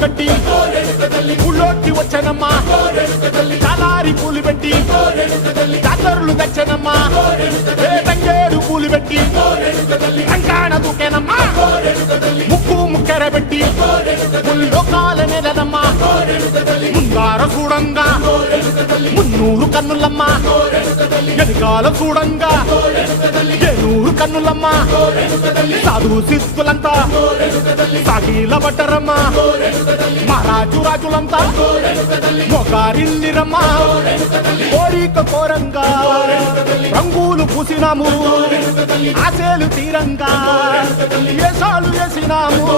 గట్టి ఊళ్ళోకి వచ్చనమ్మా చాలారి పూలు పెట్టి జాతరులు తెచ్చనమ్మా తంగేడు పూలు పెట్టి అంకాణ దూకేనమ్మా ముక్కు ముక్కెర పెట్టి ముల్లోకాల నెలనమ్మా ముంగార చూడంగా మున్నూరు కన్నులమ్మా ఎనకాల చూడంగా ఏనూరు కన్నులమ్మా సాధు సిద్ధులంతా సాగిల పట్టరమ్మా మహారాజు రాజులంతా మొగారిల్లిరమ్మా కోరిక కోరంగా రంగులు పూసినాము ఆశలు తీరంగా వేషాలు వేసినాము